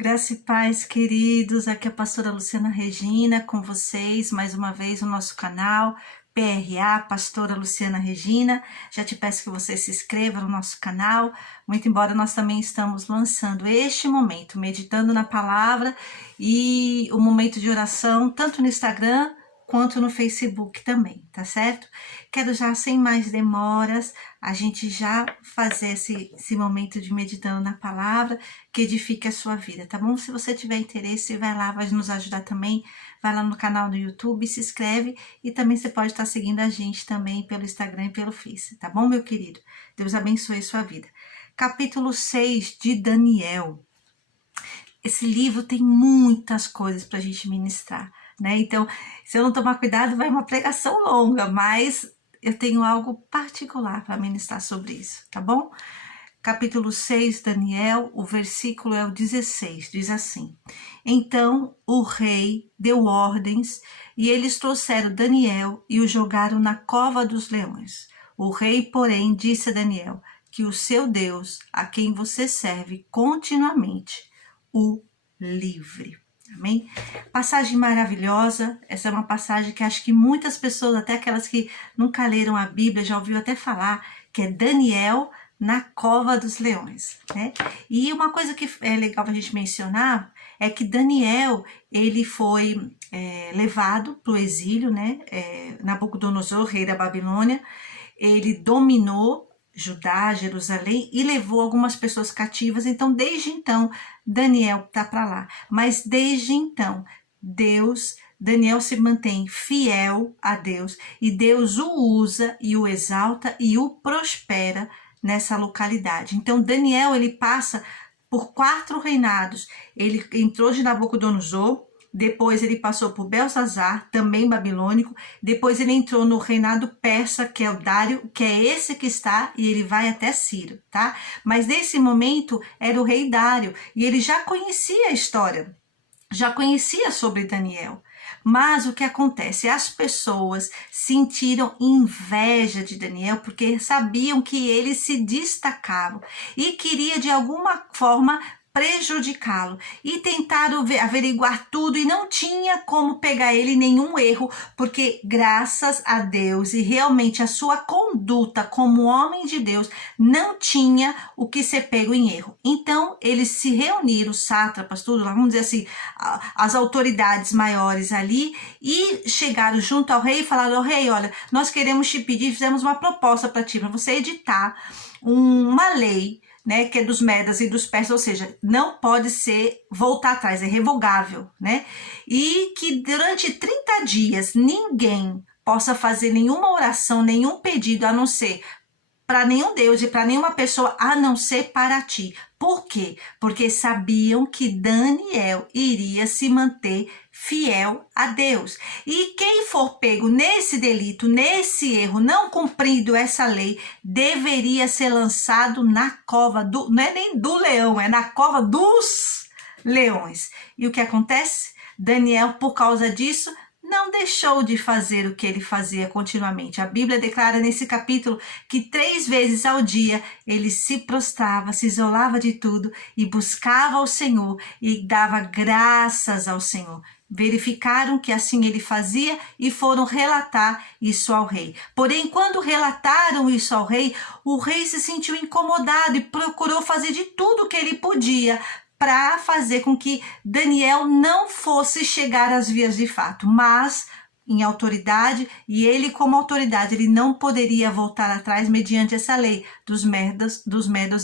Graça e paz, queridos. Aqui é a pastora Luciana Regina com vocês, mais uma vez no nosso canal PRA, Pastora Luciana Regina. Já te peço que você se inscreva no nosso canal, muito embora nós também estamos lançando este momento, meditando na palavra e o momento de oração, tanto no Instagram quanto no Facebook também, tá certo? Quero já, sem mais demoras, a gente já fazer esse momento de meditando na palavra, que edifique a sua vida, tá bom? Se você tiver interesse, vai lá, vai nos ajudar também, vai lá no canal do YouTube, se inscreve e também você pode estar seguindo a gente também pelo Instagram e pelo Face, tá bom, meu querido? Deus abençoe a sua vida. Capítulo 6 de Daniel. Esse livro tem muitas coisas para a gente ministrar, né? Então, se eu não tomar cuidado, vai uma pregação longa, mas eu tenho algo particular para ministrar sobre isso, tá bom? Capítulo 6, Daniel, o versículo é o 16, diz assim: Então o rei deu ordens e eles trouxeram Daniel e o jogaram na cova dos leões. O rei, porém, disse a Daniel que o seu Deus, a quem você serve continuamente, o livre. Amém? Passagem maravilhosa. Essa é uma passagem que acho que muitas pessoas, até aquelas que nunca leram a Bíblia, já ouviu até falar, que é Daniel na cova dos leões, né? E uma coisa que é legal a gente mencionar é que Daniel, ele foi levado para o exílio, né? Nabucodonosor, rei da Babilônia, ele dominou Judá, Jerusalém, e levou algumas pessoas cativas. Então, desde então, Daniel está para lá. Mas desde então, Daniel se mantém fiel a Deus, e Deus o usa e o exalta e o prospera nessa localidade. Então, Daniel, ele passa por 4 reinados. Ele entrou de Nabucodonosor, depois ele passou por Belsazar, também babilônico, depois ele entrou no reinado persa, que é o Dário, que é esse que está, e ele vai até Ciro, tá? Mas nesse momento era o rei Dário, e ele já conhecia a história, já conhecia sobre Daniel. Mas o que acontece? As pessoas sentiram inveja de Daniel porque sabiam que ele se destacava e queria de alguma forma prejudicá-lo, e tentaram averiguar tudo e não tinha como pegar ele em nenhum erro, porque graças a Deus e realmente a sua conduta como homem de Deus não tinha o que ser pego em erro. Então eles se reuniram, os sátrapas, tudo lá, vamos dizer assim, as autoridades maiores ali, e chegaram junto ao rei e falaram: rei, olha, nós queremos te pedir, fizemos uma proposta para ti, para você editar uma lei, né, que é dos medas e dos persas, ou seja, não pode voltar atrás, é revogável, né? E que durante 30 dias ninguém possa fazer nenhuma oração, nenhum pedido, a não ser para nenhum Deus e para nenhuma pessoa, a não ser para ti. Por quê? Porque sabiam que Daniel iria se manter fiel a Deus. E quem for pego nesse delito, nesse erro, não cumprindo essa lei, deveria ser lançado na cova não é nem do leão, é na cova dos leões. E o que acontece? Daniel, por causa disso, não deixou de fazer o que ele fazia continuamente. A Bíblia declara nesse capítulo que 3 vezes ao dia ele se prostrava, se isolava de tudo e buscava ao Senhor e dava graças ao Senhor. Verificaram que assim ele fazia e foram relatar isso ao rei. Porém, quando relataram isso ao rei, o rei se sentiu incomodado e procurou fazer de tudo o que ele podia para fazer com que Daniel não fosse chegar às vias de fato, mas em autoridade, e ele como autoridade, ele não poderia voltar atrás mediante essa lei dos medos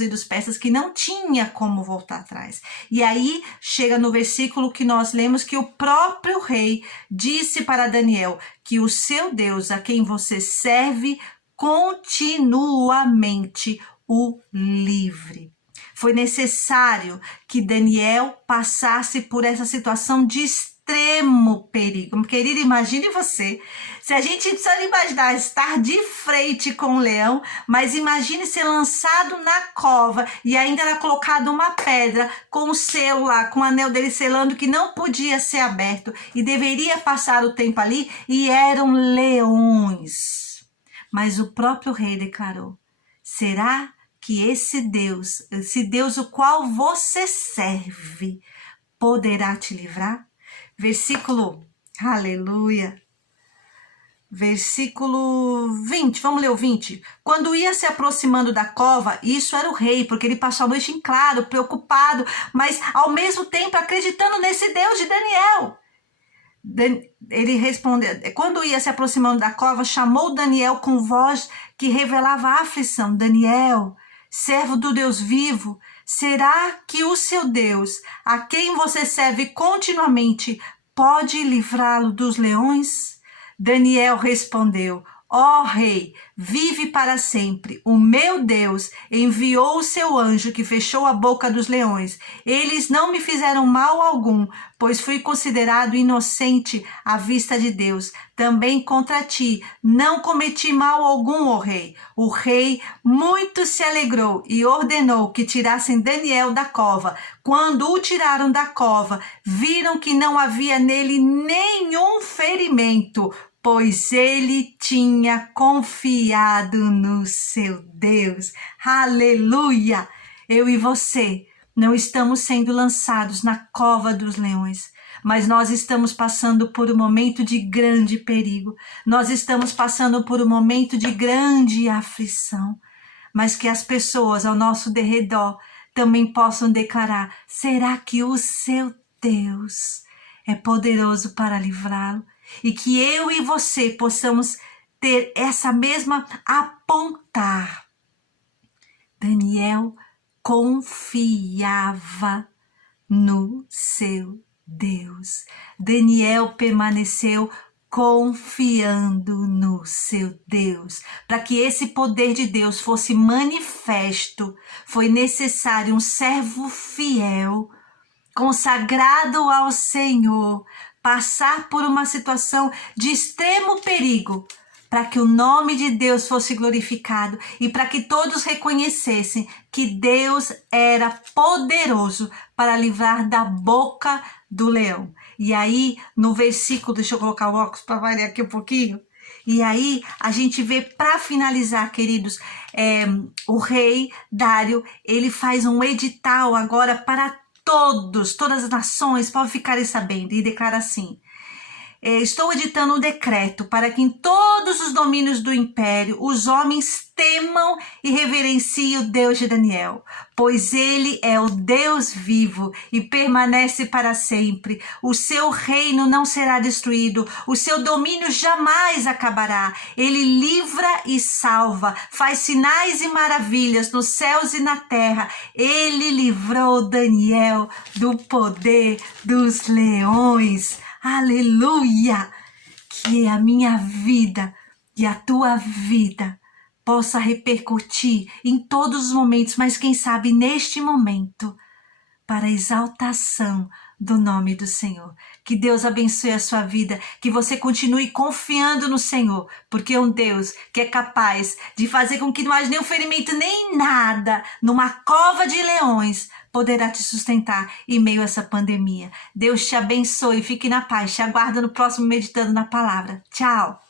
e dos persas, que não tinha como voltar atrás. E aí chega no versículo que nós lemos que o próprio rei disse para Daniel que o seu Deus, a quem você serve, continuamente o livre. Foi necessário que Daniel passasse por essa situação de extremo perigo. Querido, imagine você, se a gente precisa imaginar estar de frente com o leão, mas imagine ser lançado na cova e ainda era colocado uma pedra com o selo lá, com o anel dele selando, que não podia ser aberto e deveria passar o tempo ali, e eram leões. Mas o próprio rei declarou: será que esse Deus o qual você serve, poderá te livrar? Versículo, aleluia, versículo 20, vamos ler o 20. Quando ia se aproximando da cova, isso era o rei, porque ele passou a noite em claro, preocupado, mas ao mesmo tempo acreditando nesse Deus de Daniel. Ele respondeu, quando ia se aproximando da cova, chamou Daniel com voz que revelava a aflição. Daniel, servo do Deus vivo, será que o seu Deus, a quem você serve continuamente, pode livrá-lo dos leões? Daniel respondeu, ó rei, vive para sempre. O meu Deus enviou o seu anjo que fechou a boca dos leões. Eles não me fizeram mal algum, pois fui considerado inocente à vista de Deus. Também contra ti não cometi mal algum, ó rei. O rei muito se alegrou e ordenou que tirassem Daniel da cova. Quando o tiraram da cova, viram que não havia nele nenhum ferimento, pois ele tinha confiado no seu Deus. Aleluia! Eu e você não estamos sendo lançados na cova dos leões, mas nós estamos passando por um momento de grande perigo. Nós estamos passando por um momento de grande aflição, mas que as pessoas ao nosso derredor também possam declarar, será que o seu Deus é poderoso para livrá-lo? E que eu e você possamos ter essa mesma apontar. Daniel confiava no seu Deus. Daniel permaneceu confiando no seu Deus. Para que esse poder de Deus fosse manifesto, foi necessário um servo fiel, consagrado ao Senhor, passar por uma situação de extremo perigo, para que o nome de Deus fosse glorificado e para que todos reconhecessem que Deus era poderoso para livrar da boca do leão. E aí, no versículo, deixa eu colocar o óculos para variar aqui um pouquinho. E aí, a gente vê, para finalizar, queridos, o rei Dário, ele faz um edital agora para todas as nações podem ficarem sabendo, e declara assim, estou editando um decreto para que em todos os domínios do império os homens temam e reverenciem o Deus de Daniel, pois ele é o Deus vivo e permanece para sempre. O seu reino não será destruído, o seu domínio jamais acabará. Ele livra e salva, faz sinais e maravilhas nos céus e na terra. Ele livrou Daniel do poder dos leões. Aleluia! Que a minha vida e a tua vida possa repercutir em todos os momentos, mas quem sabe neste momento, para a exaltação do nome do Senhor. Que Deus abençoe a sua vida, que você continue confiando no Senhor, porque é um Deus que é capaz de fazer com que não haja nenhum ferimento, nem nada, numa cova de leões, poderá te sustentar em meio a essa pandemia. Deus te abençoe, fique na paz, te aguardo no próximo Meditando na Palavra. Tchau!